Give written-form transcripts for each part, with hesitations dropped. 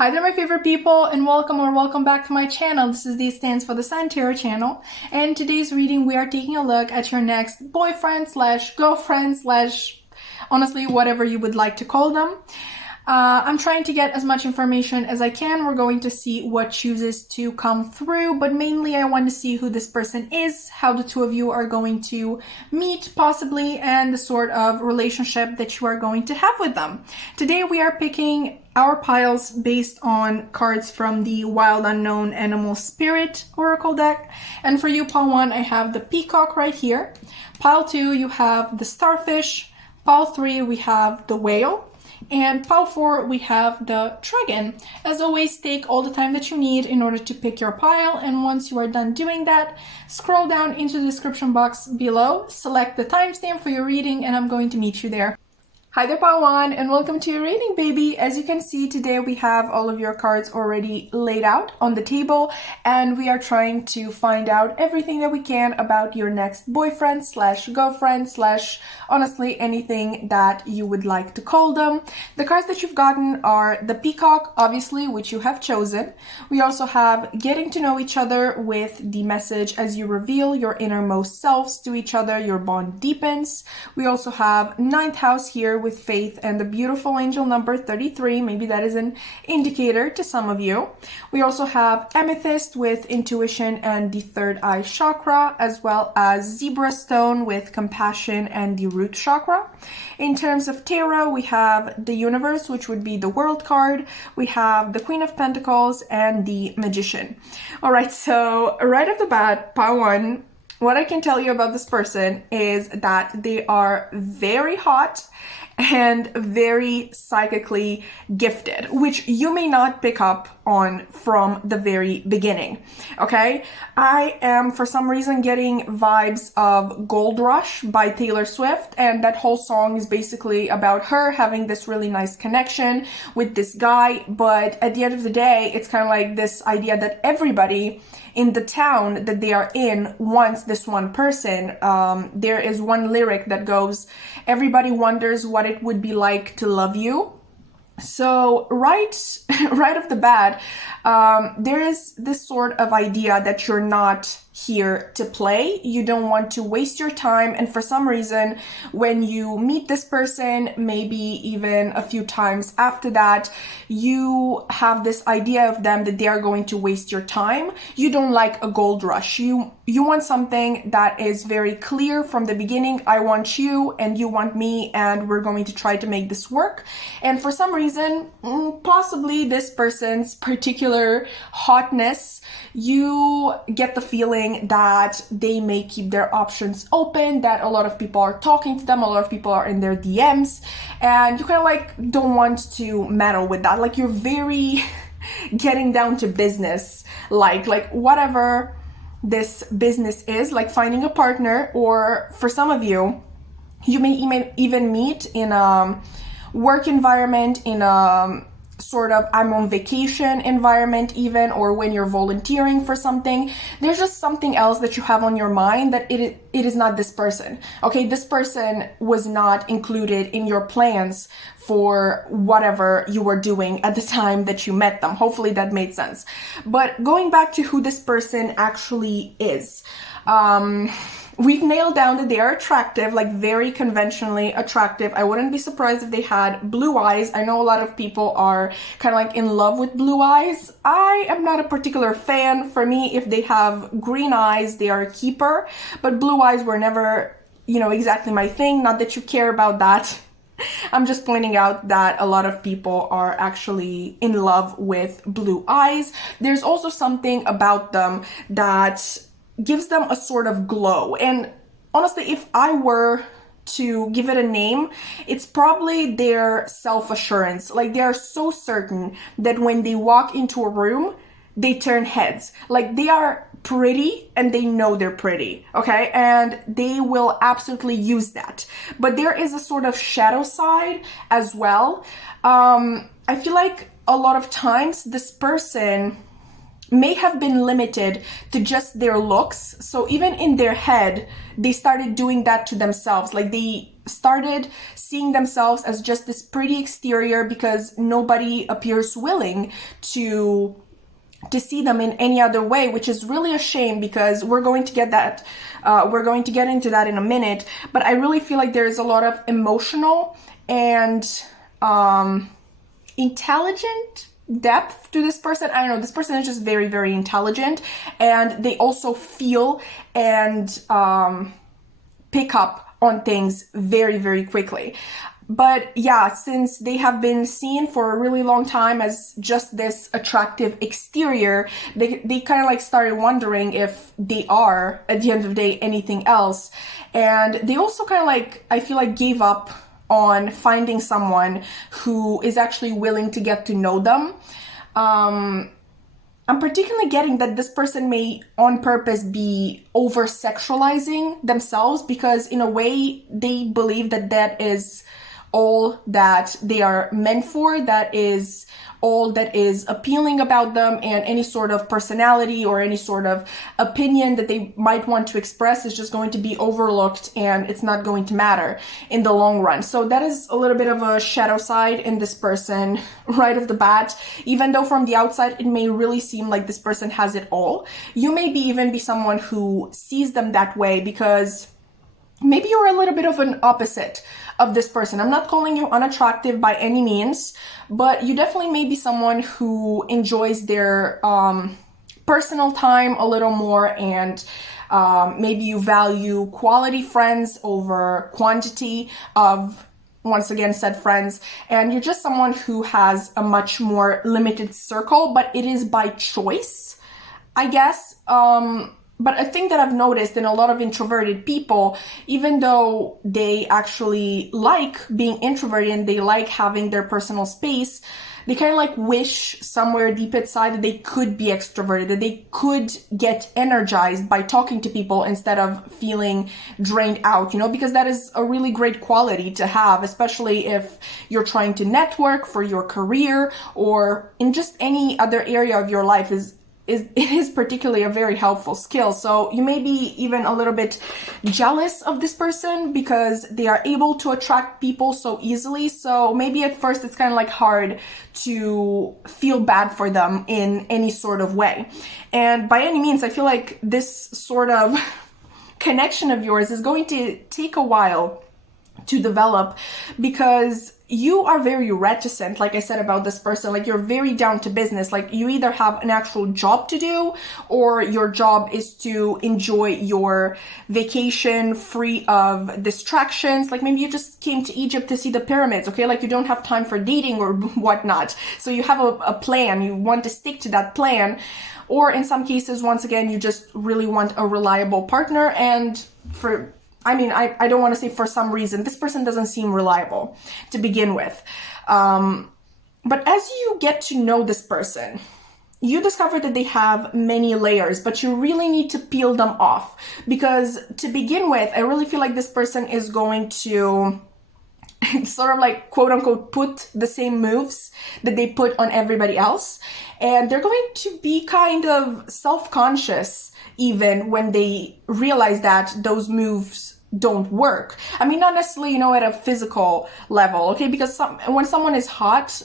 Hi there, my favorite people, and welcome back to my channel. This is D stands for the Sun Tarot channel, and in today's reading we are taking a look at your next boyfriend slash girlfriend slash honestly whatever you would like to call them. I'm trying to get as much information as I can. We're going to see what chooses to come through, but mainly I want to see who this person is, how the two of you are going to meet possibly, and the sort of relationship that you are going to have with them. Today we are picking our piles based on cards from the Wild Unknown Animal Spirit Oracle deck. And for you, pile 1, I have the Peacock right here. Pile 2, you have the Starfish. Pile 3, we have the Whale. And pile 4, we have the Dragon. As always, take all the time that you need in order to pick your pile, and once you are done doing that, scroll down into the description box below, select the timestamp for your reading, and I'm going to meet you there. Hi there, pile 1, and welcome to your reading, baby. As you can see, today we have all of your cards already laid out on the table, and we are trying to find out everything that we can about your next boyfriend slash girlfriend slash honestly anything that you would like to call them. The cards that you've gotten are the Peacock, obviously, which you have chosen. We also have Getting to Know Each Other with the message, as you reveal your innermost selves to each other, your bond deepens. We also have Ninth House here with Faith and the beautiful angel number 33. Maybe that is an indicator to some of you. We also have Amethyst with intuition and the third eye chakra, as well as Zebra Stone with compassion and the root chakra. In terms of tarot, we have the Universe, which would be the World card. We have the Queen of Pentacles and the Magician. All right, so right off the bat, pile 1, what I can tell you about this person is that they are very hot and very psychically gifted, which you may not pick up on from the very beginning, okay? I am, for some reason, getting vibes of Gold Rush by Taylor Swift, and that whole song is basically about her having this really nice connection with this guy, but at the end of the day, it's kind of like this idea that everybody in the town that they are in wants this one person. There is one lyric that goes, "Everybody wonders what it would be like to love you." So right off the bat, there is this sort of idea that you're not here to play. You don't want to waste your time, and for some reason, when you meet this person, maybe even a few times after that, you have this idea of them that they are going to waste your time. You don't like a gold rush. You want something that is very clear from the beginning. I want you and you want me, and we're going to try to make this work. And for some reason, possibly this person's particular hotness, you get the feeling that they may keep their options open, that a lot of people are talking to them, a lot of people are in their DMs, and you kind of like don't want to meddle with that. Like, you're very getting down to business, like whatever this business is, like finding a partner, or for some of you, you may even meet in a work environment, in a sort of I'm on vacation environment even, or when you're volunteering for something. There's just something else that you have on your mind that it is not this person. Okay, this person was not included in your plans for whatever you were doing at the time that you met them. Hopefully that made sense. But going back to who this person actually is, we've nailed down that they are attractive, like very conventionally attractive. I wouldn't be surprised if they had blue eyes. I know a lot of people are kind of like in love with blue eyes. I am not a particular fan. For me, if they have green eyes, they are a keeper. But blue eyes were never, exactly my thing. Not that you care about that. I'm just pointing out that a lot of people are actually in love with blue eyes. There's also something about them that gives them a sort of glow. And honestly, if I were to give it a name, it's probably their self-assurance. Like, they are so certain that when they walk into a room, they turn heads. Like, they are pretty and they know they're pretty, okay? And they will absolutely use that. But there is a sort of shadow side as well. I feel like a lot of times this person may have been limited to just their looks. So even in their head, they started doing that to themselves. Like, they started seeing themselves as just this pretty exterior because nobody appears willing to see them in any other way, which is really a shame because we're going to get that, we're going to get into that in a minute. But I really feel like there's a lot of emotional and intelligent depth to this person. I don't know, this person is just very, very intelligent, and they also feel and pick up on things very, very quickly. But yeah, since they have been seen for a really long time as just this attractive exterior, they kind of like started wondering if they are, at the end of the day, anything else. And they also kind of like, I feel like, gave up on finding someone who is actually willing to get to know them. I'm particularly getting that this person may on purpose be over-sexualizing themselves because in a way they believe that that is all that they are meant for, that is all that is appealing about them, and any sort of personality or any sort of opinion that they might want to express is just going to be overlooked and it's not going to matter in the long run. So that is a little bit of a shadow side in this person right off the bat. Even though from the outside it may really seem like this person has it all, you may even be someone who sees them that way because maybe you're a little bit of an opposite of this person. I'm not calling you unattractive by any means, but you definitely may be someone who enjoys their personal time a little more, and maybe you value quality friends over quantity of, once again, said friends, and you're just someone who has a much more limited circle, but it is by choice, I guess. But a thing that I've noticed in a lot of introverted people, even though they actually like being introverted and they like having their personal space, they kind of like wish somewhere deep inside that they could be extroverted, that they could get energized by talking to people instead of feeling drained out, you know, because that is a really great quality to have, especially if you're trying to network for your career or in just any other area of your life. It is particularly a very helpful skill. So you may be even a little bit jealous of this person because they are able to attract people so easily. So maybe at first it's kind of like hard to feel bad for them in any sort of way. And by any means, I feel like this sort of connection of yours is going to take a while to develop because you are very reticent, like I said about this person. Like, you're very down to business. Like, you either have an actual job to do or your job is to enjoy your vacation free of distractions. Like, maybe you just came to Egypt to see the pyramids, okay? Like, you don't have time for dating or whatnot. So you have a plan. You want to stick to that plan. Or in some cases, once again, you just really want a reliable partner. And I don't want to say for some reason, this person doesn't seem reliable to begin with. But as you get to know this person, you discover that they have many layers, but you really need to peel them off. Because to begin with, I really feel like this person is going to sort of like, quote unquote, put the same moves that they put on everybody else. And they're going to be kind of self-conscious even when they realize that those moves don't work. I mean, not necessarily, at a physical level, okay? Because when someone is hot,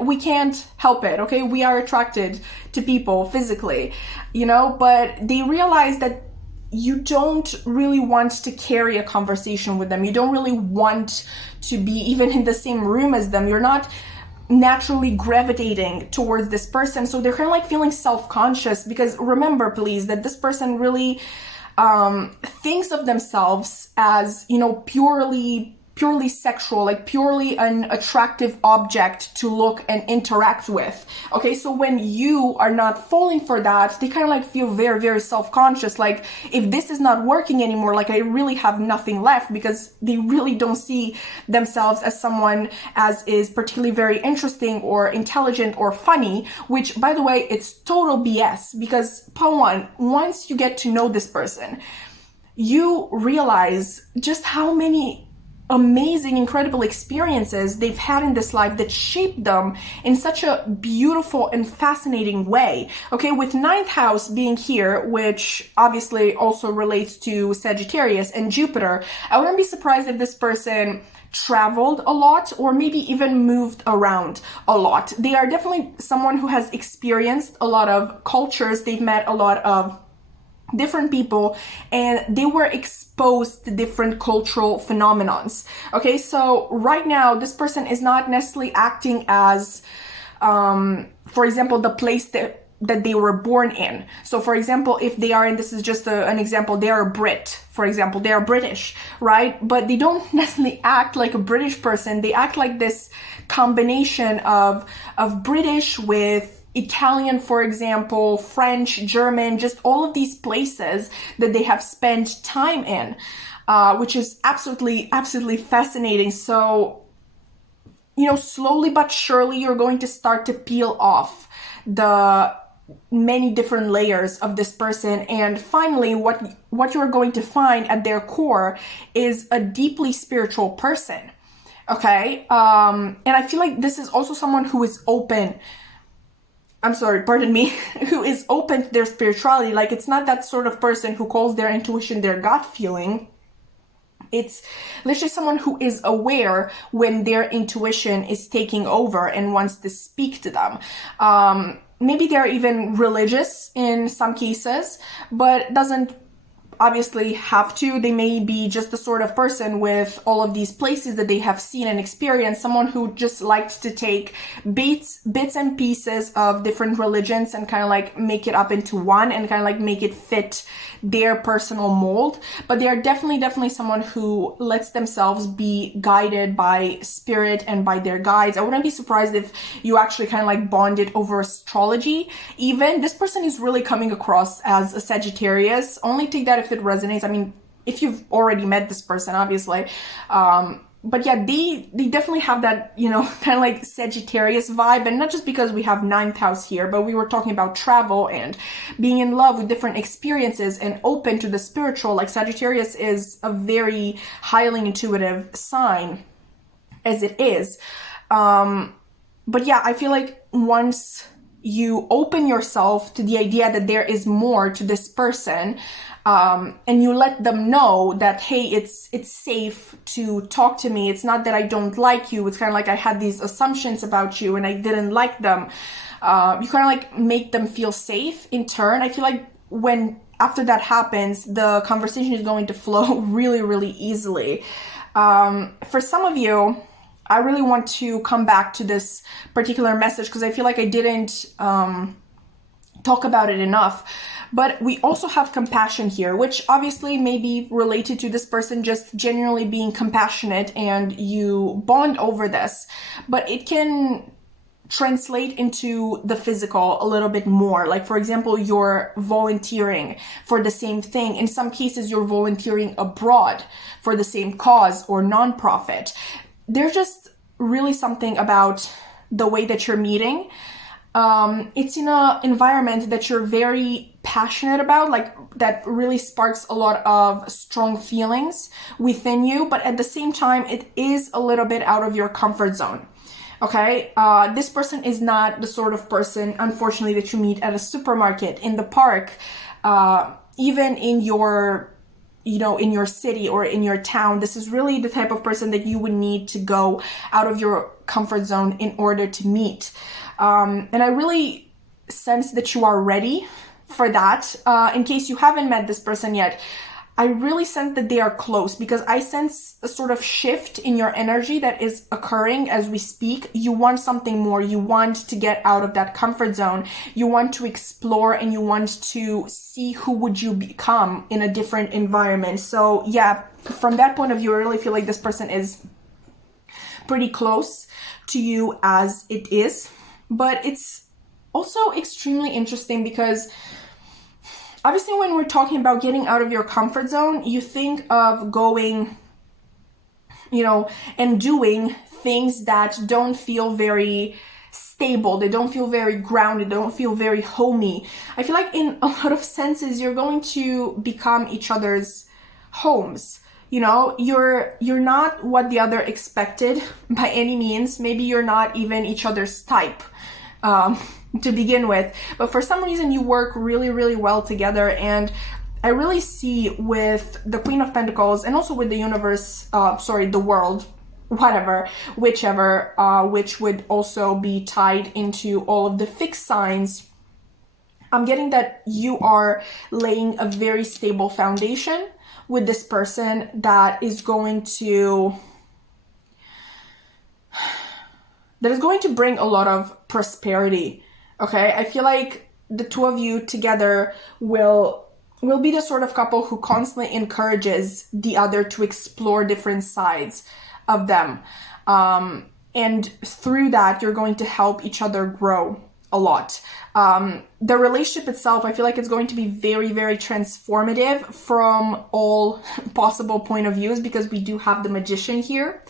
we can't help it, okay? We are attracted to people physically, but they realize that you don't really want to carry a conversation with them. You don't really want to be even in the same room as them. You're not naturally gravitating towards this person. So they're kind of like feeling self-conscious because remember, please, that this person really thinks of themselves as, purely sexual, like purely an attractive object to look and interact with. Okay, so when you are not falling for that, they kind of like feel very, very self-conscious. Like, if this is not working anymore, like I really have nothing left, because they really don't see themselves as someone as is particularly very interesting or intelligent or funny, which, by the way, it's total BS, because once you get to know this person, you realize just how many amazing, incredible experiences they've had in this life that shaped them in such a beautiful and fascinating way. Okay, with ninth house being here, which obviously also relates to Sagittarius and Jupiter, I wouldn't be surprised if this person traveled a lot or maybe even moved around a lot. They are definitely someone who has experienced a lot of cultures. They've met a lot of different people and they were exposed to different cultural phenomenons. Okay, so right now this person is not necessarily acting as for example the place that they were born in. So for example, if they are, and this is just an example, they are a Brit, for example, they are British, right? But they don't necessarily act like a British person. They act like this combination of British with Italian, for example, French, German, just all of these places that they have spent time in, which is absolutely fascinating. So, you know, slowly but surely you're going to start to peel off the many different layers of this person, and finally what you're going to find at their core is a deeply spiritual person. Okay, and I feel like this is also someone who is open, who is open to their spirituality. Like, it's not that sort of person who calls their intuition their gut feeling. It's literally someone who is aware when their intuition is taking over and wants to speak to them. Maybe they're even religious in some cases, but doesn't obviously have to. They may be just the sort of person with all of these places that they have seen and experienced, someone who just likes to take bits and pieces of different religions and kind of like make it up into one and kind of like make it fit their personal mold. But they are definitely someone who lets themselves be guided by spirit and by their guides. I wouldn't be surprised if you actually kind of like bonded over astrology. Even this person is really coming across as a Sagittarius. Only take that if it resonates. I mean, if you've already met this person, obviously. But yeah, they definitely have that, you know, kind of like Sagittarius vibe. And not just because we have ninth house here, but we were talking about travel and being in love with different experiences and open to the spiritual. Like, Sagittarius is a very highly intuitive sign as it is. But yeah, I feel like once you open yourself to the idea that there is more to this person, and you let them know that, hey, it's safe to talk to me. It's not that I don't like you. It's kind of like I had these assumptions about you and I didn't like them. You kind of like make them feel safe in turn. I feel like when after that happens, the conversation is going to flow really easily. For some of you, I really want to come back to this particular message because I feel like I didn't talk about it enough. But we also have compassion here, which obviously may be related to this person just genuinely being compassionate and you bond over this. But it can translate into the physical a little bit more. Like, for example, you're volunteering for the same thing. In some cases, you're volunteering abroad for the same cause or nonprofit. There's just really something about the way that you're meeting. It's in an environment that you're very passionate about, like that really sparks a lot of strong feelings within you, but at the same time, it is a little bit out of your comfort zone. Okay, this person is not the sort of person, unfortunately, that you meet at a supermarket, in the park, even in your, you know, in your city or in your town. This is really the type of person that you would need to go out of your comfort zone in order to meet. And I really sense that you are ready for that. In case you haven't met this person yet, I really sense that they are close because I sense a sort of shift in your energy that is occurring as we speak. You want something more. You want to get out of that comfort zone. You want to explore and you want to see who would you become in a different environment. So yeah, from that point of view, I really feel like this person is pretty close to you as it is. But it's also extremely interesting because obviously when we're talking about getting out of your comfort zone, you think of going, you know, and doing things that don't feel very stable. They don't feel very grounded. They don't feel very homey. I feel like in a lot of senses, you're going to become each other's homes. You know, you're not what the other expected by any means. Maybe you're not even each other's type to begin with, but for some reason you work really, really well together. And I really see with the Queen of Pentacles and also with the universe, the world, whatever, whichever, which would also be tied into all of the fixed signs. I'm getting that you are laying a very stable foundation with this person that is going to bring a lot of prosperity. Okay, I feel like the two of you together will be the sort of couple who constantly encourages the other to explore different sides of them. And through that, you're going to help each other grow a lot. The relationship itself, I feel like it's going to be very, very transformative from all possible point of views, because we do have the Magician here.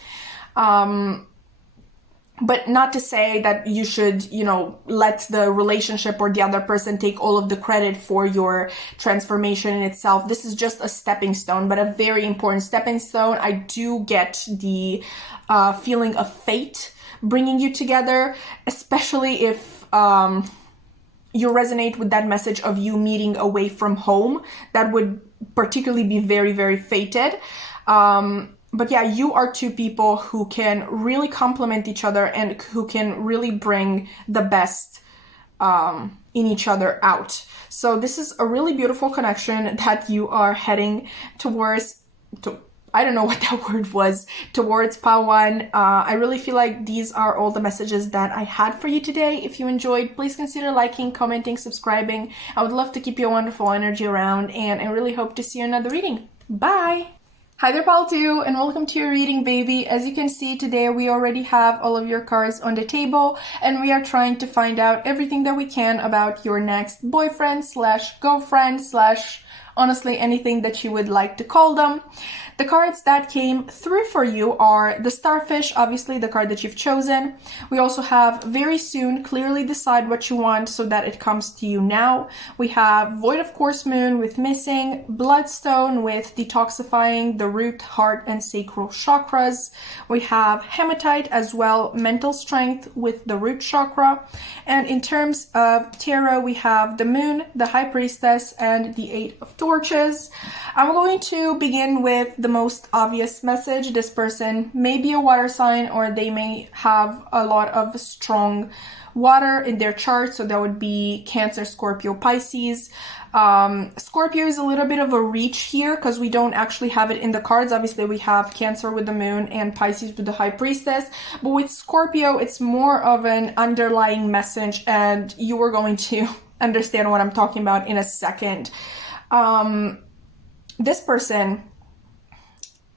But not to say that you should, you know, let the relationship or the other person take all of the credit for your transformation in itself. This is just a stepping stone, but a very important stepping stone. I do get the feeling of fate bringing you together, especially if you resonate with that message of you meeting away from home. That would particularly be very, very fated. But yeah, you are two people who can really complement each other and who can really bring the best in each other out. So this is a really beautiful connection that you are heading towards, I don't know what that word was, towards Pawan. I really feel like these are all the messages that I had for you today. If you enjoyed, please consider liking, commenting, subscribing. I would love to keep your wonderful energy around, and I really hope to see you in another reading. Bye! Hi there, Pal 2, and welcome to your reading, baby. As you can see, today we already have all of your cards on the table, and we are trying to find out everything that we can about your next boyfriend / girlfriend / honestly anything that you would like to call them. The cards that came through for you are the Starfish, obviously the card that you've chosen. We also have Very Soon, Clearly Decide What You Want so that it comes to you now. We have Void of Course Moon with Missing, Bloodstone with Detoxifying the Root, Heart, and Sacral Chakras. We have Hematite as well, Mental Strength with the Root Chakra. And in terms of Tarot, we have the Moon, the High Priestess, and the Eight of Torches. I'm going to begin with the most obvious message. This person may be a water sign, or they may have a lot of strong water in their chart, so that would be Cancer, Scorpio, Pisces. Scorpio is a little bit of a reach here because we don't actually have it in the cards. Obviously we have Cancer with the Moon and Pisces with the High Priestess, but with Scorpio it's more of an underlying message, and you are going to understand what I'm talking about in a second. This person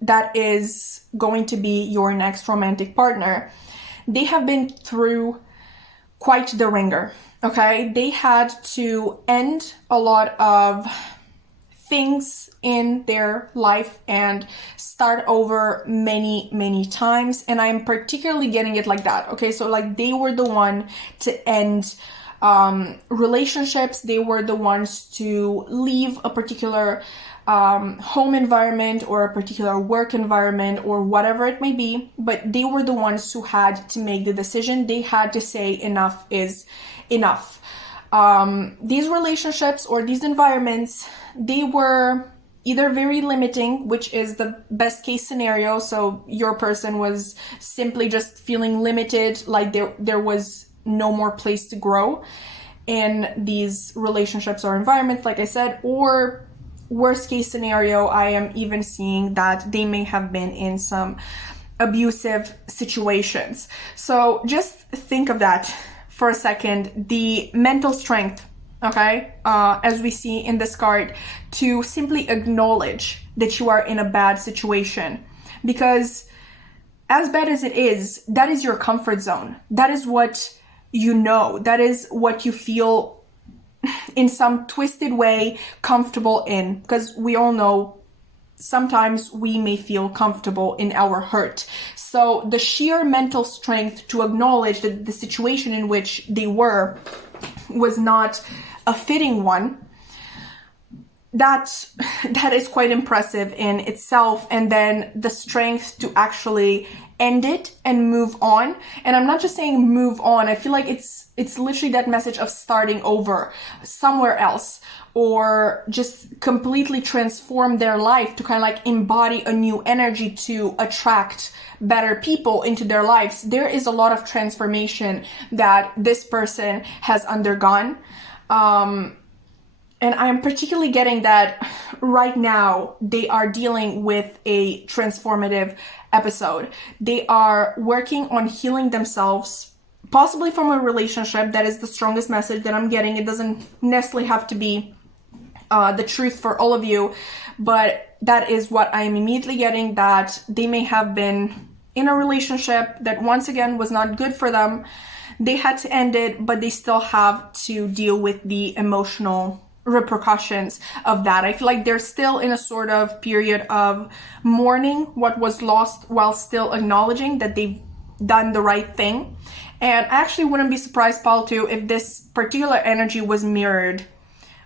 that is going to be your next romantic partner, they have been through quite the ringer, okay? They had to end a lot of things in their life and start over many, many times, and I'm particularly getting it like that, okay? So like they were the one to end relationships, they were the ones to leave a particular home environment or a particular work environment or whatever it may be, but they were the ones who had to make the decision. They had to say enough is enough. These relationships or these environments, they were either very limiting, which is the best case scenario, so your person was simply just feeling limited, like there was no more place to grow in these relationships or environments, like I said, or worst case scenario, I am even seeing that they may have been in some abusive situations. So just think of that for a second. The mental strength, okay, as we see in this card, to simply acknowledge that you are in a bad situation, because as bad as it is, that is your comfort zone. That is what you know. That is what you feel in some twisted way comfortable in, because we all know sometimes we may feel comfortable in our hurt. So the sheer mental strength to acknowledge that the situation in which they were was not a fitting one, that is quite impressive in itself. And then the strength to actually end it and move on. And I'm not just saying move on. I feel like it's literally that message of starting over somewhere else, or just completely transform their life to kind of like embody a new energy to attract better people into their lives. There is a lot of transformation that this person has undergone. And I'm particularly getting that right now they are dealing with a transformative episode. They are working on healing themselves, possibly from a relationship. That is the strongest message that I'm getting. It doesn't necessarily have to be the truth for all of you, but that is what I am immediately getting, that they may have been in a relationship that once again was not good for them. They had to end it, but they still have to deal with the emotional repercussions of that. I feel like they're still in a sort of period of mourning what was lost, while still acknowledging that they've done the right thing. And I actually wouldn't be surprised, Paul, too, if this particular energy was mirrored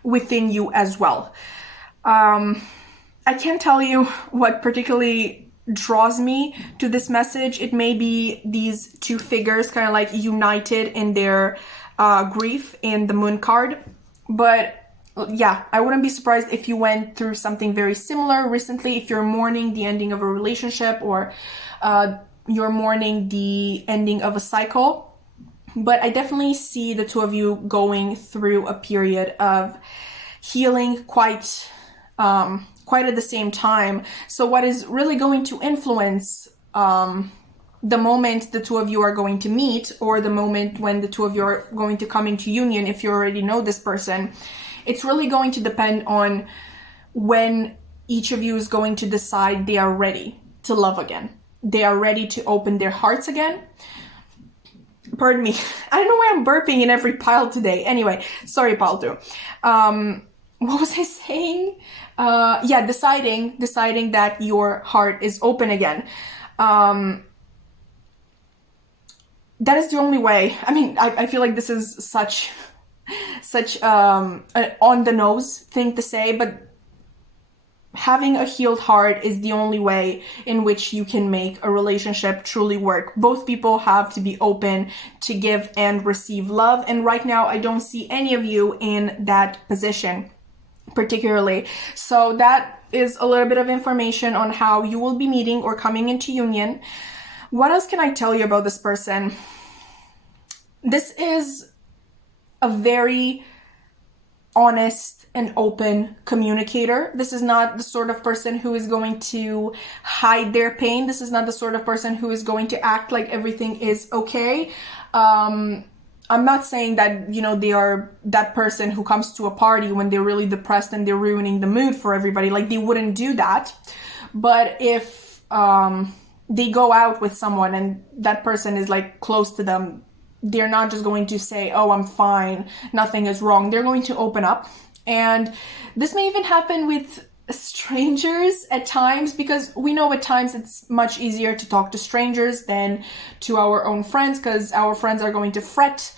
within you as well. I can't tell you what particularly draws me to this message. It may be these two figures kind of like united in their grief in the moon card. But yeah, I wouldn't be surprised if you went through something very similar recently, if you're mourning the ending of a relationship, or you're mourning the ending of a cycle. But I definitely see the two of you going through a period of healing quite at the same time. So what is really going to influence the moment the two of you are going to meet, or the moment when the two of you are going to come into union, if you already know this person, it's really going to depend on when each of you is going to decide they are ready to love again. They are ready to open their hearts again. Pardon me. I don't know why I'm burping in every pile today. Anyway, sorry, pile too. What was I saying? Yeah, deciding that your heart is open again. That is the only way. I mean, I feel like this is such an on the nose thing to say, but having a healed heart is the only way in which you can make a relationship truly work. Both people have to be open to give and receive love, and right now I don't see any of you in that position particularly. So that is a little bit of information on how you will be meeting or coming into union. What else can I tell you about this person? This is a very honest and open communicator. This is not the sort of person who is going to hide their pain. This is not the sort of person who is going to act like everything is okay. I'm not saying that, they are that person who comes to a party when they're really depressed and they're ruining the mood for everybody. Like, they wouldn't do that. But if they go out with someone and that person is like close to them, they're not just going to say, oh, I'm fine, nothing is wrong. They're going to open up. And this may even happen with strangers at times, because we know at times it's much easier to talk to strangers than to our own friends, because our friends are going to fret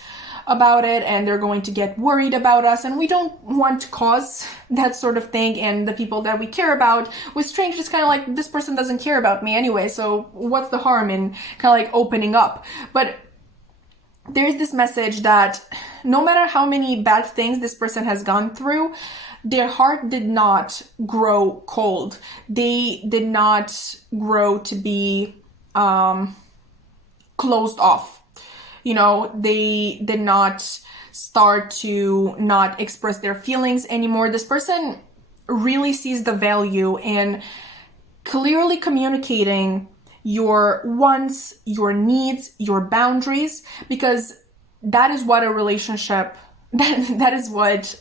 about it and they're going to get worried about us, and we don't want to cause that sort of thing. And the people that we care about, with strangers, it's kind of like, this person doesn't care about me anyway, so what's the harm in kind of like opening up? But there's this message that no matter how many bad things this person has gone through, their heart did not grow cold. They did not grow to be closed off. They did not start to not express their feelings anymore. This person really sees the value in clearly communicating your wants, your needs, your boundaries, because that is what a relationship, that is what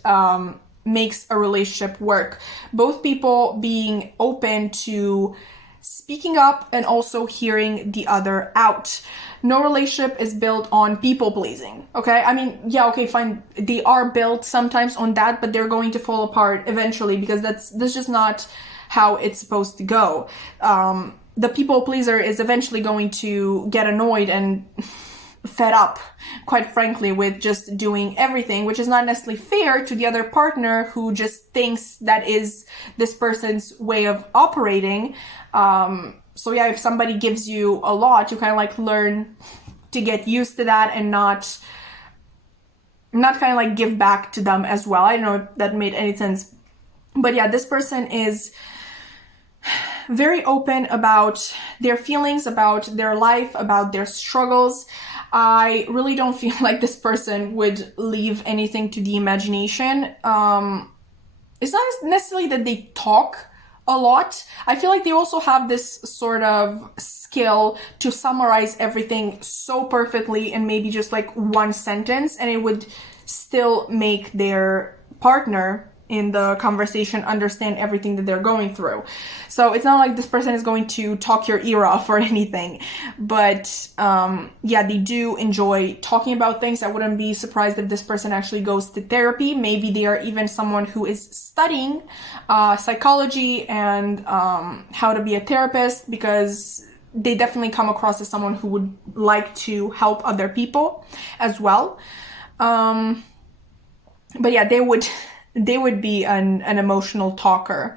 makes a relationship work. Both people being open to speaking up and also hearing the other out. No relationship is built on people pleasing, okay? I mean, yeah, okay, fine. They are built sometimes on that, but they're going to fall apart eventually, because that's just not how it's supposed to go. The people pleaser is eventually going to get annoyed and fed up, quite frankly, with just doing everything, which is not necessarily fair to the other partner who just thinks that is this person's way of operating. So yeah, if somebody gives you a lot, you kind of like learn to get used to that and not kind of like give back to them as well. I don't know if that made any sense. But yeah, this person is very open about their feelings, about their life, about their struggles. I really don't feel like this person would leave anything to the imagination. It's not necessarily that they talk a lot. I feel like they also have this sort of skill to summarize everything so perfectly in maybe just like one sentence, and it would still make their partner in the conversation understand everything that they're going through. So it's not like this person is going to talk your ear off or anything, but yeah, they do enjoy talking about things. I wouldn't be surprised if this person actually goes to therapy. Maybe they are even someone who is studying psychology and how to be a therapist, because they definitely come across as someone who would like to help other people as well. But yeah, they would be an emotional talker.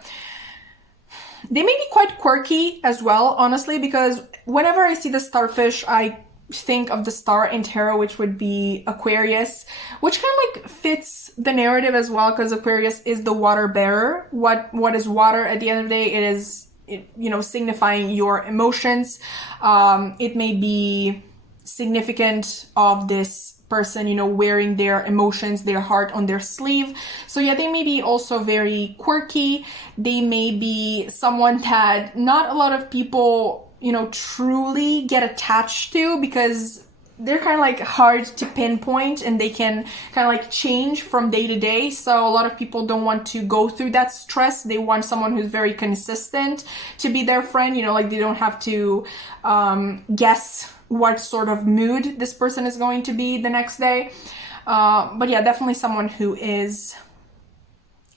They may be quite quirky as well, honestly, because whenever I see the starfish, I think of the star in tarot, which would be Aquarius, which kind of like fits the narrative as well, because Aquarius is the water bearer. What is water at the end of the day? It is, you know, signifying your emotions. It may be significant of this person, you know, wearing their emotions, their heart on their sleeve. So yeah, they may be also very quirky. They may be someone that not a lot of people, you know, truly get attached to, because they're kind of like hard to pinpoint and they can kind of like change from day to day. So a lot of people don't want to go through that stress. They want someone who's very consistent to be their friend, you know, like they don't have to guess what sort of mood this person is going to be the next day. But yeah, definitely someone who is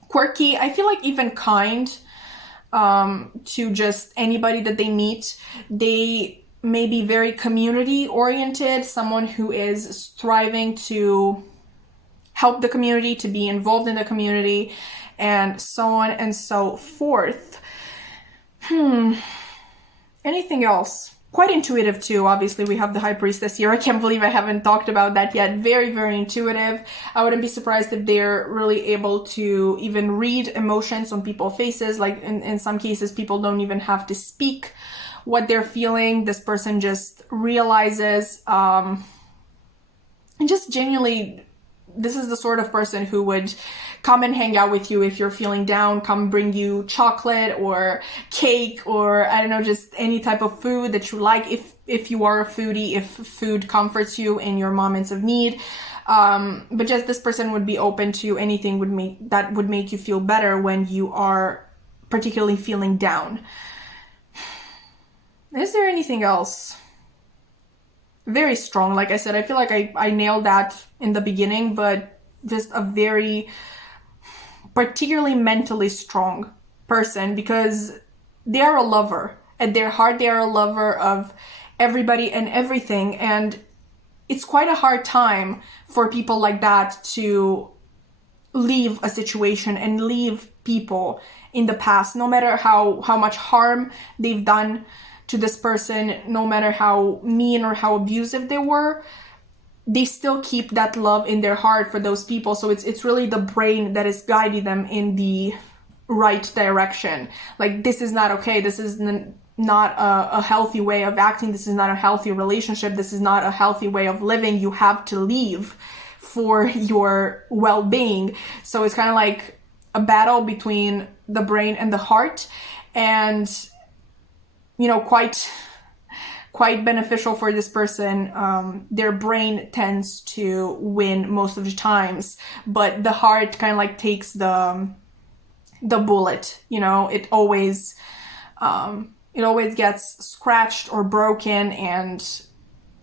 quirky. I feel like even kind to just anybody that they meet. They may be very community oriented, someone who is striving to help the community, to be involved in the community, and so on and so forth. Anything else? Quite intuitive too. Obviously, we have the High Priestess here. I can't believe I haven't talked about that yet. Very, very intuitive. I wouldn't be surprised if they're really able to even read emotions on people's faces. Like in some cases, people don't even have to speak what they're feeling. This person just realizes, and just genuinely, this is the sort of person who would come and hang out with you if you're feeling down, come bring you chocolate or cake or, I don't know, just any type of food that you like, if you are a foodie, if food comforts you in your moments of need. But just this person would be open to anything that would make you feel better when you are particularly feeling down. Is there anything else? Very strong. Like I said, I feel like I nailed that in the beginning, but just a very particularly mentally strong person, because they are a lover. At their heart, they are a lover of everybody and everything. And it's quite a hard time for people like that to leave a situation and leave people in the past, no matter how much harm they've done to this person, no matter how mean or how abusive they were. They still keep that love in their heart for those people. So it's really the brain that is guiding them in the right direction. Like, this is not okay. This is not a healthy way of acting. This is not a healthy relationship. This is not a healthy way of living. You have to leave for your well-being. So it's kind of like a battle between the brain and the heart, and, you know, quite beneficial for this person. Their brain tends to win most of the times, but the heart kind of like takes the bullet. You know, it always gets scratched or broken, and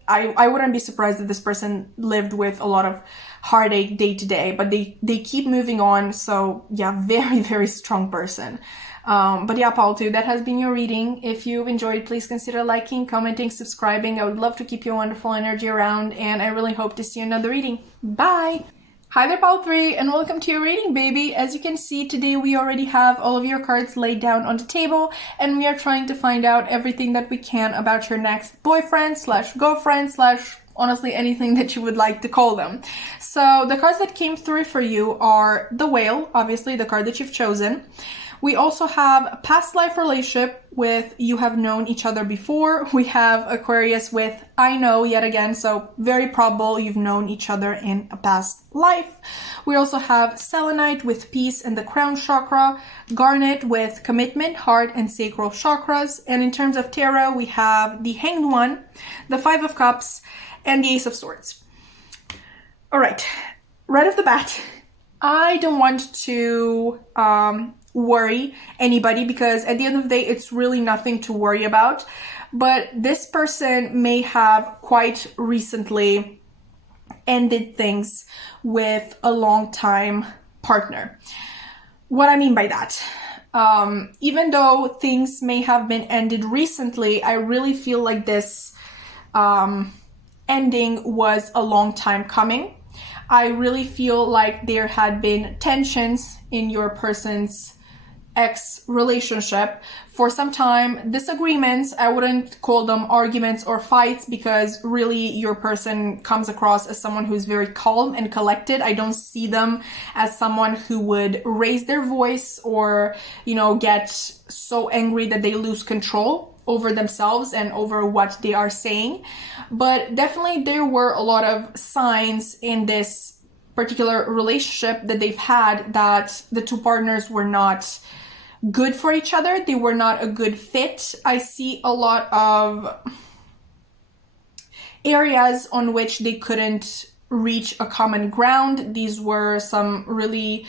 I wouldn't be surprised if this person lived with a lot of heartache day to day, but they keep moving on. So yeah, very, very strong person. But yeah, Paul, too, that has been your reading. If you've enjoyed, please consider liking, commenting, subscribing. I would love to keep your wonderful energy around, and I really hope to see you in another reading. Bye! Hi there, Paul 3, and welcome to your reading, baby. As you can see, today we already have all of your cards laid down on the table, and we are trying to find out everything that we can about your next boyfriend slash girlfriend slash honestly anything that you would like to call them. So the cards that came through for you are the Whale, obviously the card that you've chosen. We also have a past life relationship with you have known each other before. We have Aquarius with I know yet again, so very probable you've known each other in a past life. We also have Selenite with peace and the crown chakra, Garnet with commitment, heart and sacral chakras. And in terms of tarot, we have the Hanged One, the Five of Cups, and the Ace of Swords. All right, right off the bat, I don't want to worry anybody because at the end of the day, it's really nothing to worry about. But this person may have quite recently ended things with a long-time partner. What I mean by that, even though things may have been ended recently, I really feel like this ending was a long time coming. I really feel like there had been tensions in your person's ex relationship for some time, disagreements. I wouldn't call them arguments or fights because really your person comes across as someone who's very calm and collected. I don't see them as someone who would raise their voice or, you know, get so angry that they lose control over themselves and over what they are saying. But definitely there were a lot of signs in this particular relationship that they've had that the two partners were not good for each other. They were not a good fit. I see a lot of areas on which they couldn't reach a common ground. These were some really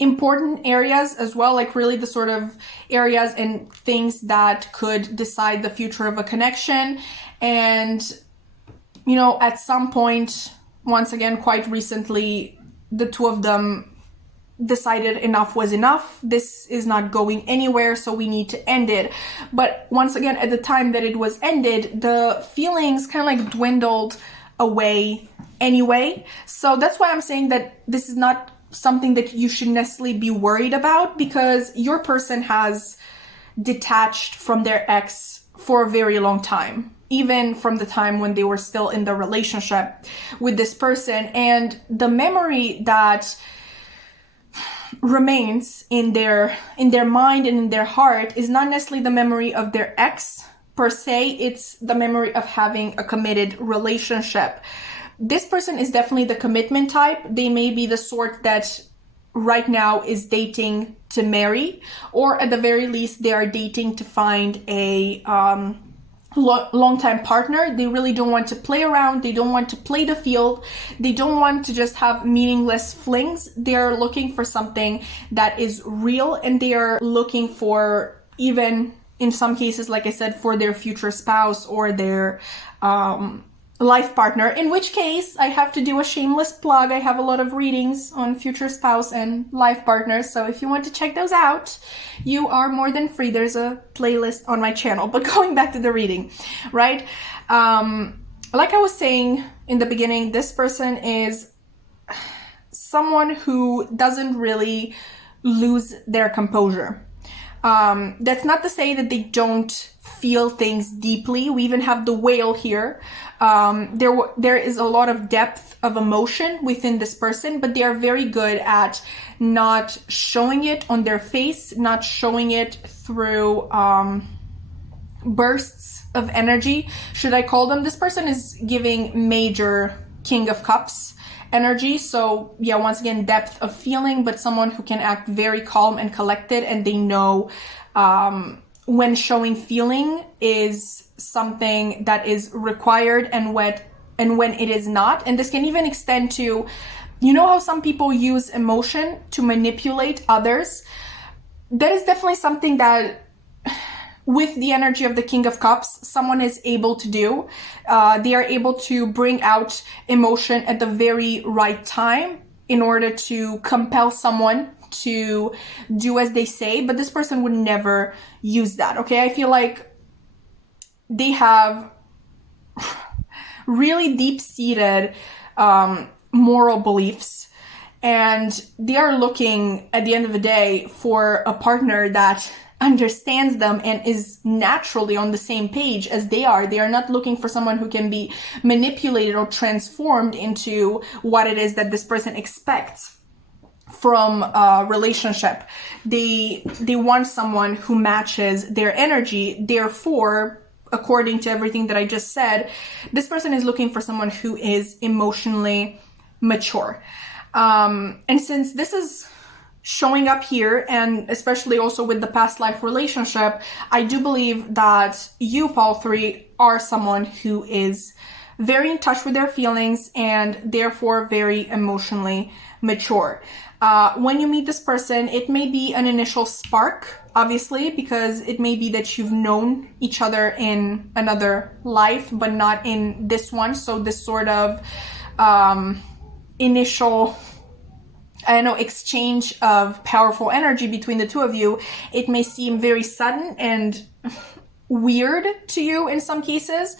important areas as well, like really the sort of areas and things that could decide the future of a connection. And, you know, at some point, once again, quite recently, the two of them decided enough was enough. This is not going anywhere, so we need to end it. But once again, at the time that it was ended, the feelings kind of like dwindled away anyway. So that's why I'm saying that this is not something that you should necessarily be worried about, because your person has detached from their ex for a very long time, even from the time when they were still in the relationship with this person. And the memory that remains in their mind and in their heart is not necessarily the memory of their ex per se, it's the memory of having a committed relationship. This person is definitely the commitment type. They may be the sort that right now is dating to marry, or at the very least they are dating to find a long-time partner. They really don't want to play around. They don't want to play the field. They don't want to just have meaningless flings. They're looking for something that is real, and they are looking for, even in some cases, like I said, for their future spouse or their life partner, in which case I have to do a shameless plug. I have a lot of readings on future spouse and life partners, so if you want to check those out, you are more than free. There's a playlist on my channel. But going back to the reading, right? Like I was saying in the beginning, this person is someone who doesn't really lose their composure. That's not to say that they don't feel things deeply. We even have the Whale here. There is a lot of depth of emotion within this person, but they are very good at not showing it on their face, not showing it through bursts of energy, should I call them. This person is giving major King of Cups energy. So yeah, once again, depth of feeling, but someone who can act very calm and collected, and they know when showing feeling is something that is required and when it is not. And this can even extend to, you know how some people use emotion to manipulate others? That is definitely something that with the energy of the King of Cups, someone is able to do. They are able to bring out emotion at the very right time in order to compel someone to do as they say, but this person would never use that, okay? I feel like they have really deep-seated moral beliefs, and they are looking at the end of the day for a partner that understands them and is naturally on the same page as they are. They are not looking for someone who can be manipulated or transformed into what it is that this person expects from a relationship. They want someone who matches their energy. Therefore, according to everything that I just said, this person is looking for someone who is emotionally mature. And since this is showing up here, and especially also with the past life relationship, I do believe that you, Paul 3, are someone who is very in touch with their feelings and therefore very emotionally mature. When you meet this person, it may be an initial spark, obviously, because it may be that you've known each other in another life, but not in this one. So this sort of initial, I don't know, exchange of powerful energy between the two of you, it may seem very sudden and weird to you in some cases.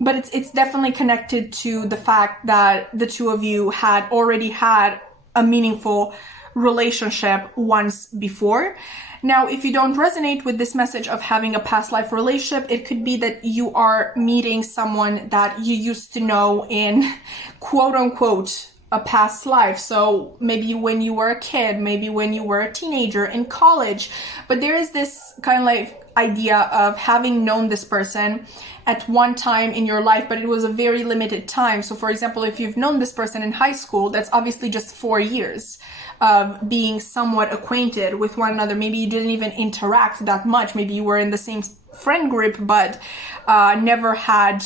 But it's definitely connected to the fact that the two of you had already had a meaningful relationship once before. Now, if you don't resonate with this message of having a past life relationship, it could be that you are meeting someone that you used to know in quote unquote a past life. So maybe when you were a kid, maybe when you were a teenager, in college. But there is this kind of like idea of having known this person at one time in your life, but it was a very limited time. So for example, if you've known this person in high school, that's obviously just 4 years of being somewhat acquainted with one another. Maybe you didn't even interact that much. Maybe you were in the same friend group, but never had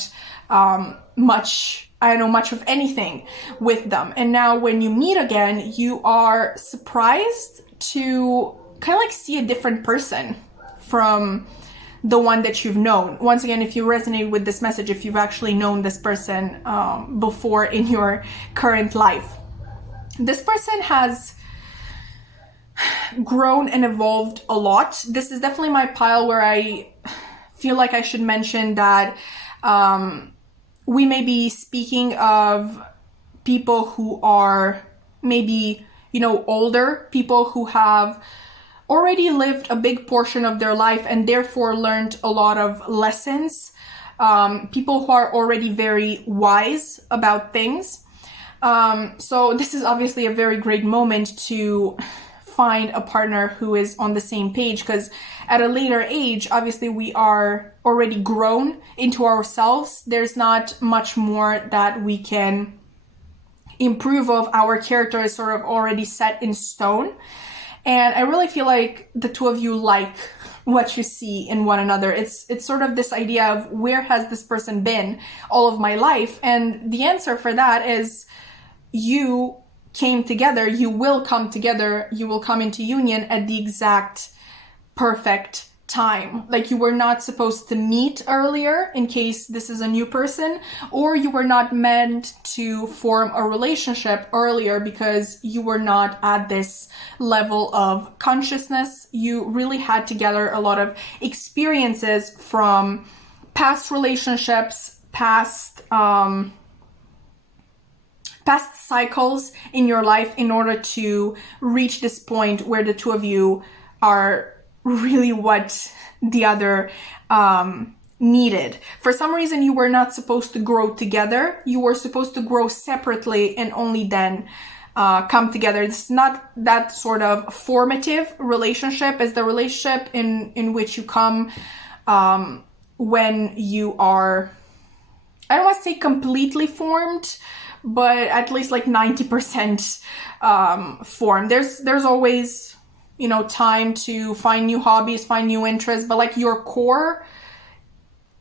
much of anything with them. And now when you meet again, you are surprised to kind of like see a different person from the one that you've known. Once again, if you resonate with this message, if you've actually known this person before in your current life. This person has grown and evolved a lot. This is definitely my pile where I feel like I should mention that we may be speaking of people who are maybe, older, people who have already lived a big portion of their life and therefore learned a lot of lessons. People who are already very wise about things. So this is obviously a very great moment to find a partner who is on the same page, because at a later age, obviously we are already grown into ourselves. There's not much more that we can improve of. Our character is sort of already set in stone. And I really feel like the two of you like what you see in one another. It's sort of this idea of where has this person been all of my life? And the answer for that is you came together, you will come together, you will come into union at the exact perfect time. Like you were not supposed to meet earlier in case this is a new person, or you were not meant to form a relationship earlier because you were not at this level of consciousness. You really had to gather a lot of experiences from past relationships, past cycles in your life in order to reach this point where the two of you are really what the other needed. For some reason, you were not supposed to grow together. You were supposed to grow separately and only then come together. It's not that sort of formative relationship as the relationship in which you come when you are, I don't want to say completely formed, but at least like 90% formed. There's always, time to find new hobbies, find new interests, but like your core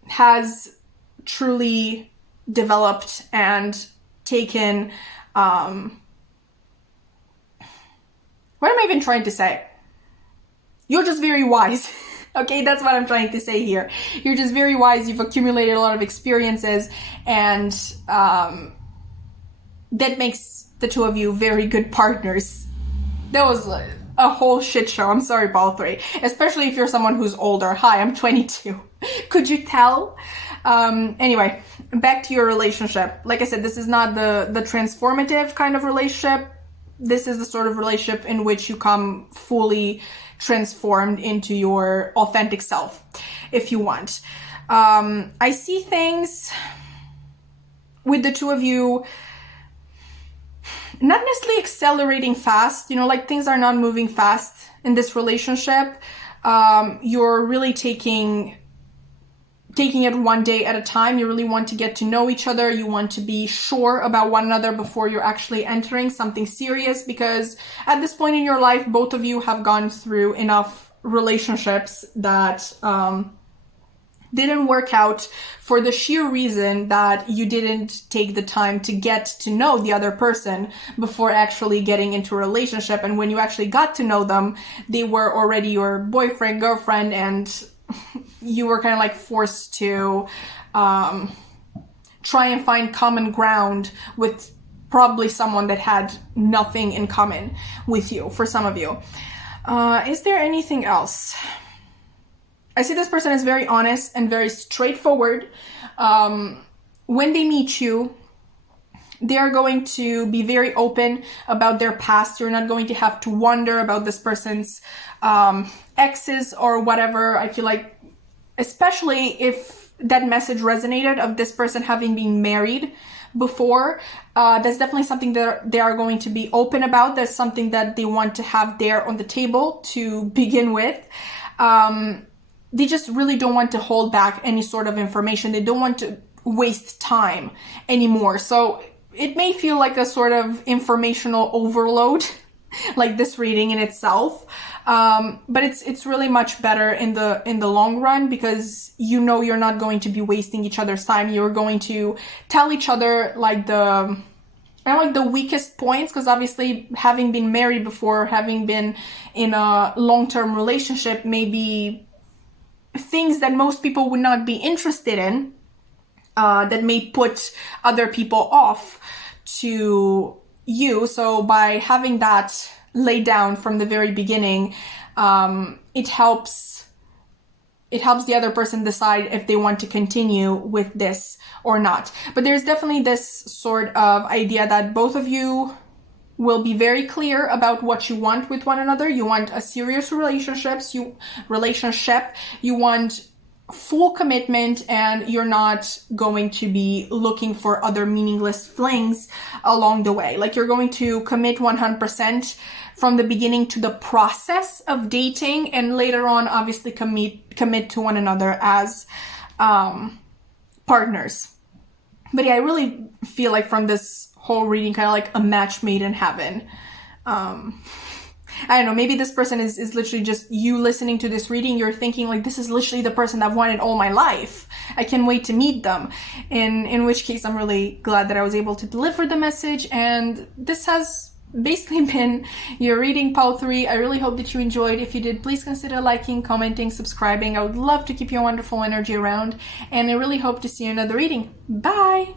has truly developed and taken, what am I even trying to say? You're just very wise. Okay, that's what I'm trying to say here. You're just very wise. You've accumulated a lot of experiences, and that makes the two of you very good partners. That was a whole shit show. I'm sorry, ball 3. Especially if you're someone who's older. Hi, I'm 22. Could you tell? Anyway, back to your relationship. Like I said, this is not the transformative kind of relationship. This is the sort of relationship in which you come fully transformed into your authentic self, if you want. I see things with the two of you not necessarily accelerating fast, you know, like things are not moving fast in this relationship. You're really taking it one day at a time. You really want to get to know each other. You want to be sure about one another before you're actually entering something serious, because at this point in your life, both of you have gone through enough relationships that didn't work out for the sheer reason that you didn't take the time to get to know the other person before actually getting into a relationship. And when you actually got to know them, they were already your boyfriend, girlfriend, and you were kind of like forced to try and find common ground with probably someone that had nothing in common with you, for some of you. Is there anything else? I see this person is very honest and very straightforward. When they meet you, they are going to be very open about their past. You're not going to have to wonder about this person's exes or whatever. I feel like, especially if that message resonated of this person having been married before, that's definitely something that they are going to be open about. That's something that they want to have there on the table to begin with. They just really don't want to hold back any sort of information. They don't want to waste time anymore. So it may feel like a sort of informational overload, like this reading in itself. But it's really much better in the long run, because you know you're not going to be wasting each other's time. You're going to tell each other like the weakest points, because obviously having been married before, having been in a long-term relationship, maybe things that most people would not be interested in, that may put other people off to you. So by having that laid down from the very beginning, it helps the other person decide if they want to continue with this or not. But there's definitely this sort of idea that both of you will be very clear about what you want with one another. You want a serious relationship. You want full commitment, and you're not going to be looking for other meaningless flings along the way. Like, you're going to commit 100% from the beginning to the process of dating, and later on obviously commit to one another as partners. But yeah, I really feel like from this whole reading, kind of like a match made in heaven. I don't know, maybe this person is literally just you listening to this reading. You're thinking like, this is literally the person I've wanted all my life. I can't wait to meet them. In which case, I'm really glad that I was able to deliver the message. And this has basically been your reading, pile 3. I really hope that you enjoyed. If you did, please consider liking, commenting, subscribing. I would love to keep your wonderful energy around. And I really hope to see you in another reading. Bye!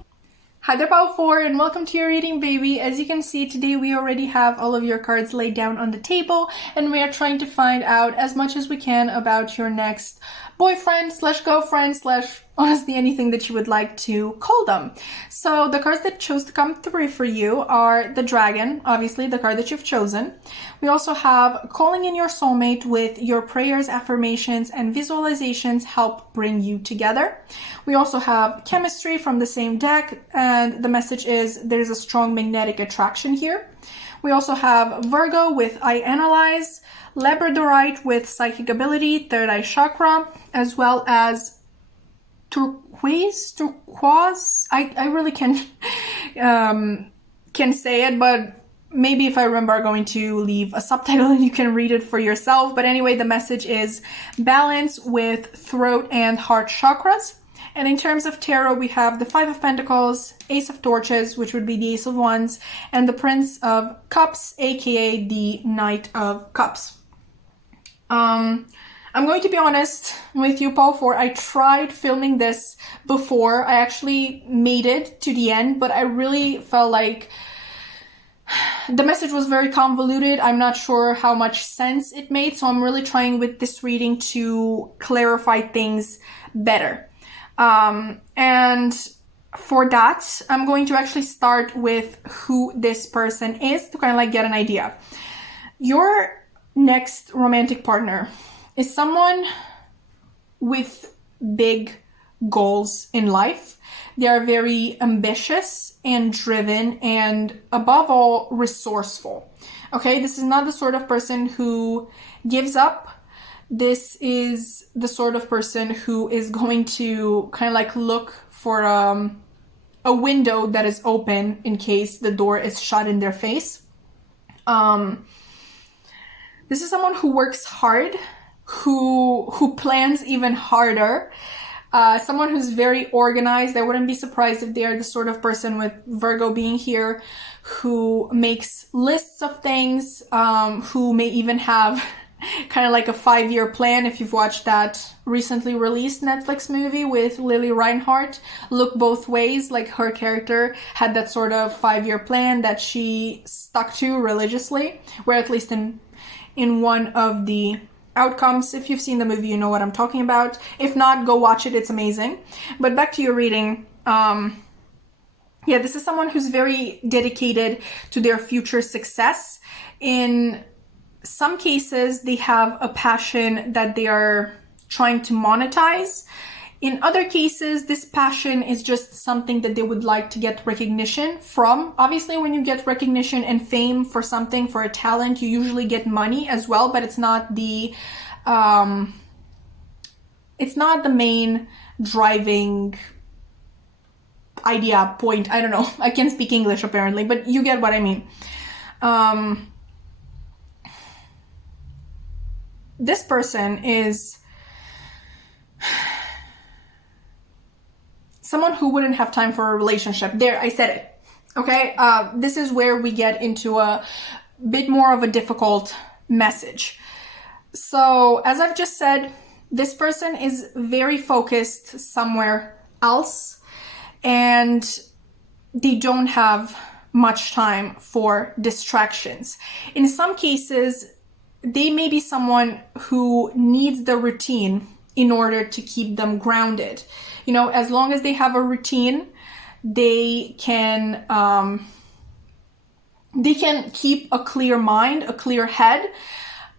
Hi there, Pile 4, and welcome to your reading, baby. As you can see, today we already have all of your cards laid down on the table, and we are trying to find out as much as we can about your next boyfriend / girlfriend / honestly anything that you would like to call them. So the cards that chose to come through for you are the Dragon, obviously the card that you've chosen. We also have calling in your soulmate with your prayers, affirmations, and visualizations help bring you together. We also have chemistry from the same deck, and the message is there's a strong magnetic attraction here. We also have Virgo with I Analyze, Labradorite with Psychic Ability, Third Eye Chakra, as well as turquoise. I really can say it, but maybe if I remember, I'm going to leave a subtitle and you can read it for yourself. But anyway, the message is balance with throat and heart chakras. And in terms of tarot, we have the Five of Pentacles, Ace of Torches, which would be the Ace of Wands, and the Prince of Cups, aka the Knight of Cups. I'm going to be honest with you, Paul 4. I tried filming this before. I actually made it to the end, but I really felt like the message was very convoluted. I'm not sure how much sense it made, so I'm really trying with this reading to clarify things better. And for that, I'm going to actually start with who this person is to kind of like get an idea. Your next romantic partner is someone with big goals in life. They are very ambitious and driven and above all resourceful. Okay, this is not the sort of person who gives up. This is the sort of person who is going to kind of like look for a window that is open in case the door is shut in their face. This is someone who works hard, who plans even harder, someone who's very organized. I wouldn't be surprised if they are the sort of person, with Virgo being here, who makes lists of things, who may even have kind of like a 5-year plan. If you've watched that recently released Netflix movie with Lily Reinhart, Look Both Ways, like her character had that sort of 5-year plan that she stuck to religiously, where at least in one of the outcomes. If you've seen the movie, you know what I'm talking about. If not, go watch it. It's amazing. But back to your reading. Yeah, this is someone who's very dedicated to their future success. In some cases, they have a passion that they are trying to monetize. In other cases, this passion is just something that they would like to get recognition from. Obviously, when you get recognition and fame for something, for a talent, you usually get money as well, but it's not the main driving idea, point. I don't know. I can't speak English apparently, but you get what I mean. This person is someone who wouldn't have time for a relationship. There, I said it. Okay, this is where we get into a bit more of a difficult message. So, as I've just said, this person is very focused somewhere else, and they don't have much time for distractions. In some cases, they may be someone who needs the routine in order to keep them grounded. You know, as long as they have a routine, they can keep a clear mind, a clear head.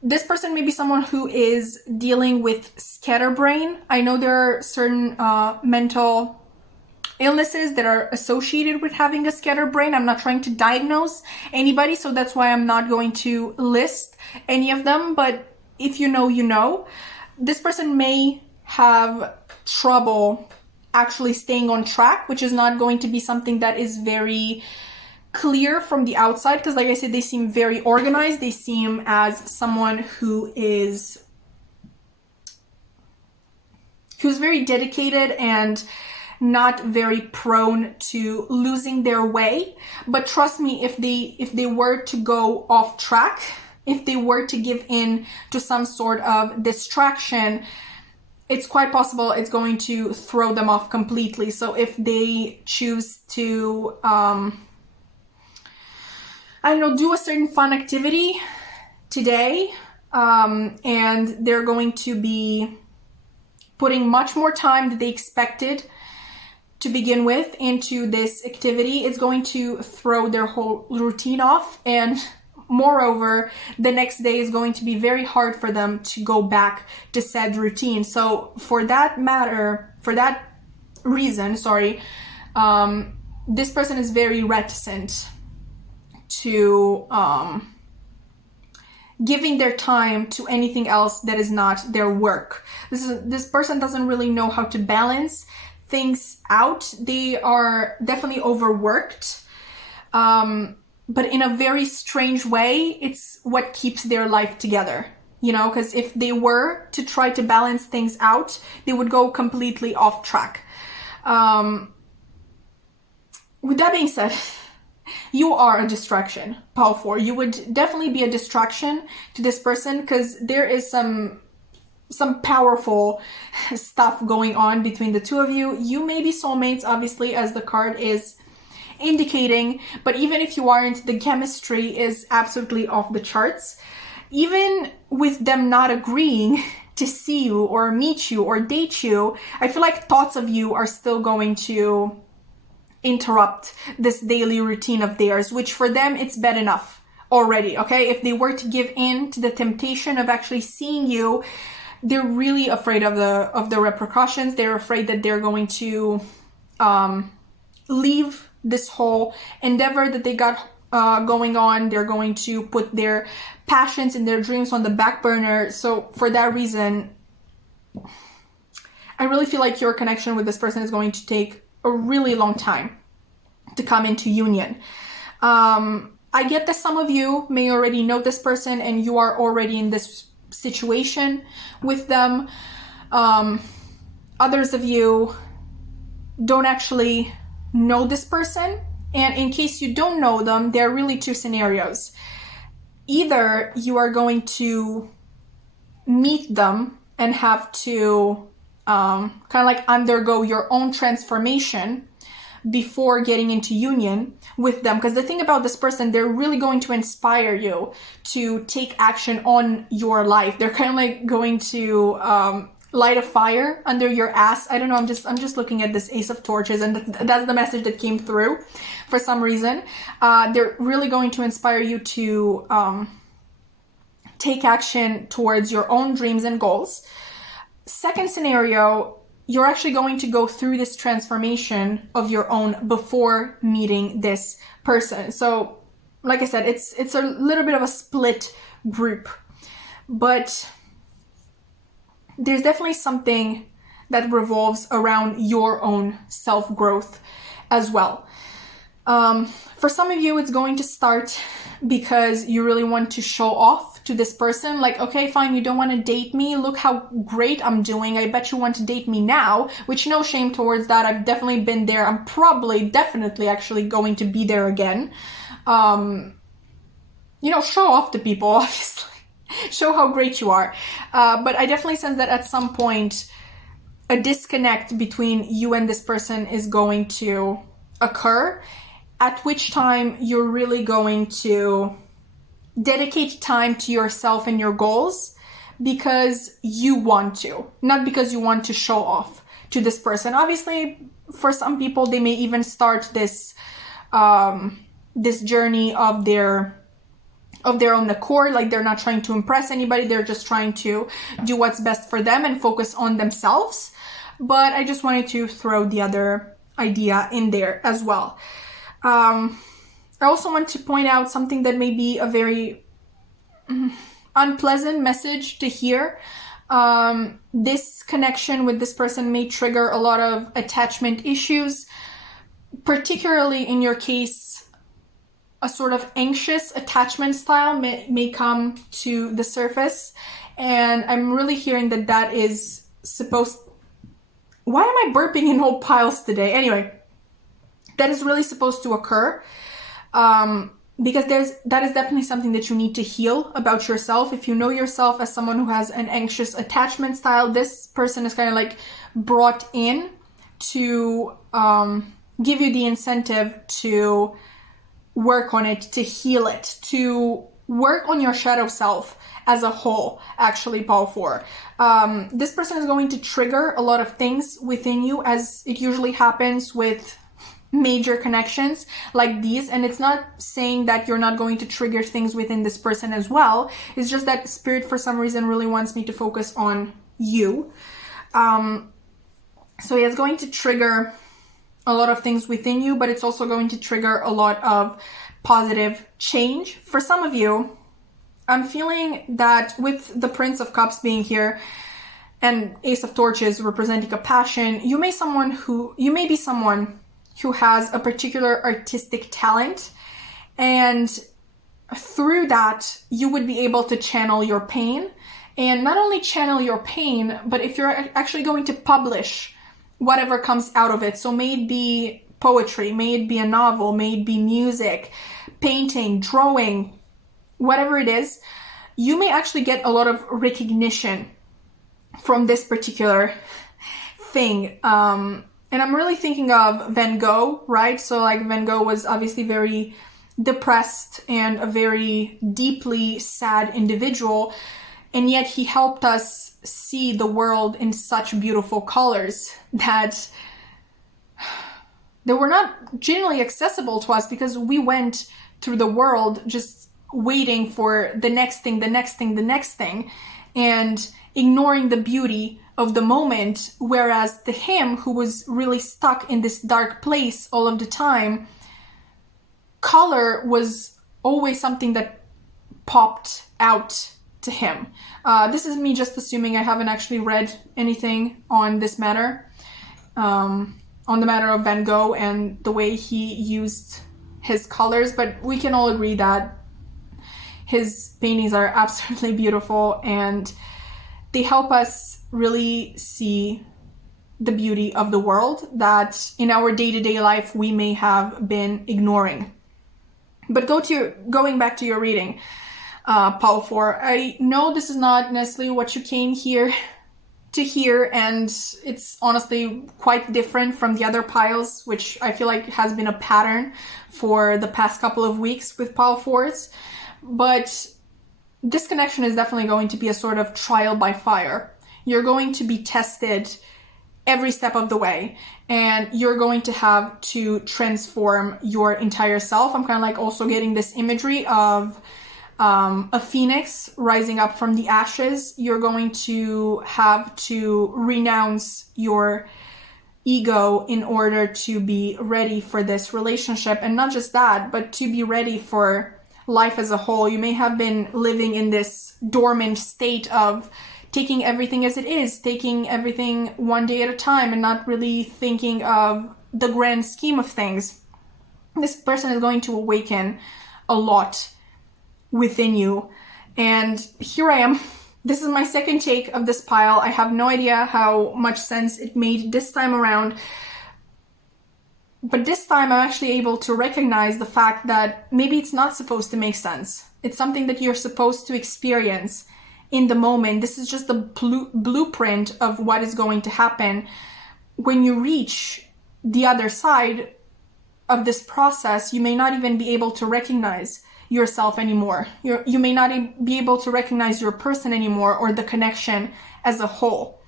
This person may be someone who is dealing with scatterbrain. I know there are certain mental illnesses that are associated with having a scatterbrain. I'm not trying to diagnose anybody, so that's why I'm not going to list any of them. But if you know, you know. This person may have trouble actually staying on track, which is not going to be something that is very clear from the outside, because like I said, they seem very organized. They seem as someone who's very dedicated and not very prone to losing their way. But trust me, if they were to go off track, if they were to give in to some sort of distraction, it's quite possible it's going to throw them off completely. So if they choose to, do a certain fun activity today, and they're going to be putting much more time than they expected to begin with into this activity, it's going to throw their whole routine off, and moreover, the next day is going to be very hard for them to go back to said routine. So for that reason, this person is very reticent to giving their time to anything else that is not their work. This person doesn't really know how to balance things out. They are definitely overworked. But in a very strange way, it's what keeps their life together, because if they were to try to balance things out, they would go completely off track. With that being said, you are a distraction, Paul 4. You would definitely be a distraction to this person, because there is some some powerful stuff going on between the two of you. You may be soulmates, obviously, as the card is indicating, but even if you aren't, the chemistry is absolutely off the charts. Even with them not agreeing to see you or meet you or date you, I feel like thoughts of you are still going to interrupt this daily routine of theirs, which for them, it's bad enough already, okay? If they were to give in to the temptation of actually seeing you, they're really afraid of the repercussions. They're afraid that they're going to leave this whole endeavor that they got going on. They're going to put their passions and their dreams on the back burner. So for that reason, I really feel like your connection with this person is going to take a really long time to come into union. I get that some of you may already know this person and you are already in this situation with them. Others of you don't actually know this person, and in case you don't know them, there are really two scenarios. Either you are going to meet them and have to kind of like undergo your own transformation before getting into union with them, because the thing about this person, they're really going to inspire you to take action on your life. They're kind of like going to light a fire under your ass. I don't know, I'm just looking at this Ace of Torches, and that's the message that came through for some reason. They're really going to inspire you to take action towards your own dreams and goals. Second scenario, you're actually going to go through this transformation of your own before meeting this person. So, like I said, it's a little bit of a split group, but there's definitely something that revolves around your own self-growth as well. For some of you, it's going to start because you really want to show off to this person. Like, okay, fine, you don't want to date me. Look how great I'm doing. I bet you want to date me now, which no shame towards that. I've definitely been there. I'm definitely actually going to be there again. Show off to people, obviously. Show how great you are. But I definitely sense that at some point, a disconnect between you and this person is going to occur, at which time you're really going to dedicate time to yourself and your goals because you want to, not because you want to show off to this person. Obviously, for some people, they may even start this this journey of their own accord. Like, they're not trying to impress anybody. They're just trying to do what's best for them and focus on themselves. But I just wanted to throw the other idea in there as well. I also want to point out something that may be a very unpleasant message to hear. This connection with this person may trigger a lot of attachment issues, particularly in your case, a sort of anxious attachment style may come to the surface. And I'm really hearing that is supposed... Why am I burping in whole piles today? Anyway, that is really supposed to occur because that is definitely something that you need to heal about yourself. If you know yourself as someone who has an anxious attachment style, this person is kind of like brought in to give you the incentive to work on it, to heal it, to work on your shadow self as a whole, actually, Power 4. This person is going to trigger a lot of things within you, as it usually happens with major connections like these. And it's not saying that you're not going to trigger things within this person as well. It's just that Spirit, for some reason, really wants me to focus on you. So yeah, it's going to trigger a lot of things within you, but it's also going to trigger a lot of positive change. For some of you, I'm feeling that with the Prince of Cups being here and Ace of Torches representing a passion, you may be someone who has a particular artistic talent, and through that, you would be able to channel your pain. And not only channel your pain, but if you're actually going to publish whatever comes out of it, so may it be poetry, may it be a novel, may it be music, painting, drawing, whatever it is, you may actually get a lot of recognition from this particular thing. And I'm really thinking of Van Gogh, right? So like Van Gogh was obviously very depressed and a very deeply sad individual, and yet he helped us see the world in such beautiful colors that they were not generally accessible to us, because we went through the world just waiting for the next thing, the next thing, the next thing, and ignoring the beauty of the moment. Whereas to him, who was really stuck in this dark place all of the time, color was always something that popped out to him. This is me just assuming. I haven't actually read anything on this matter, on the matter of Van Gogh and the way he used his colors, but we can all agree that his paintings are absolutely beautiful, and they help us really see the beauty of the world that in our day-to-day life we may have been ignoring. But going back to your reading, Pile 4, I know this is not necessarily what you came here to hear, and it's honestly quite different from the other piles, which I feel like has been a pattern for the past couple of weeks with Pile 4s. But this connection is definitely going to be a sort of trial by fire. You're going to be tested every step of the way, and you're going to have to transform your entire self. I'm kind of like also getting this imagery of a phoenix rising up from the ashes. You're going to have to renounce your ego in order to be ready for this relationship. And not just that, but to be ready for life as a whole. You may have been living in this dormant state of taking everything as it is, taking everything one day at a time, and not really thinking of the grand scheme of things. This person is going to awaken a lot within you. And here I am. This is my second take of this pile. I have no idea how much sense it made this time around. But this time I'm actually able to recognize the fact that maybe it's not supposed to make sense. It's something that you're supposed to experience in the moment. This is just the blueprint of what is going to happen. When you reach the other side of this process, you may not even be able to recognize yourself anymore. You may not be able to recognize your person anymore, or the connection as a whole.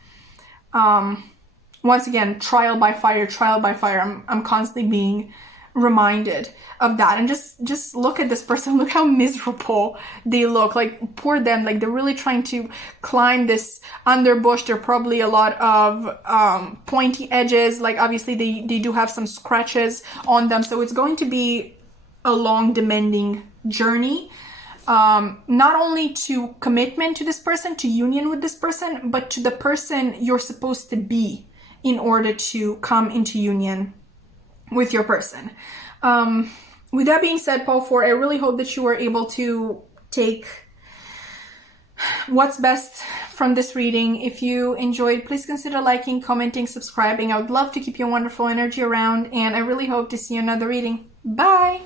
Once again, trial by fire, trial by fire. I'm constantly being reminded of that. And just look at this person. Look how miserable they look. Like, poor them. Like, they're really trying to climb this underbush. There are probably a lot of pointy edges. Like, obviously they do have some scratches on them, so it's going to be a long, demanding journey, not only to commitment to this person, to union with this person, but to the person you're supposed to be in order to come into union with your person. With that being said, Pile 4, I really hope that you were able to take what's best from this reading. If you enjoyed, please consider liking, commenting, subscribing. I would love to keep your wonderful energy around, and I really hope to see you in another reading. Bye!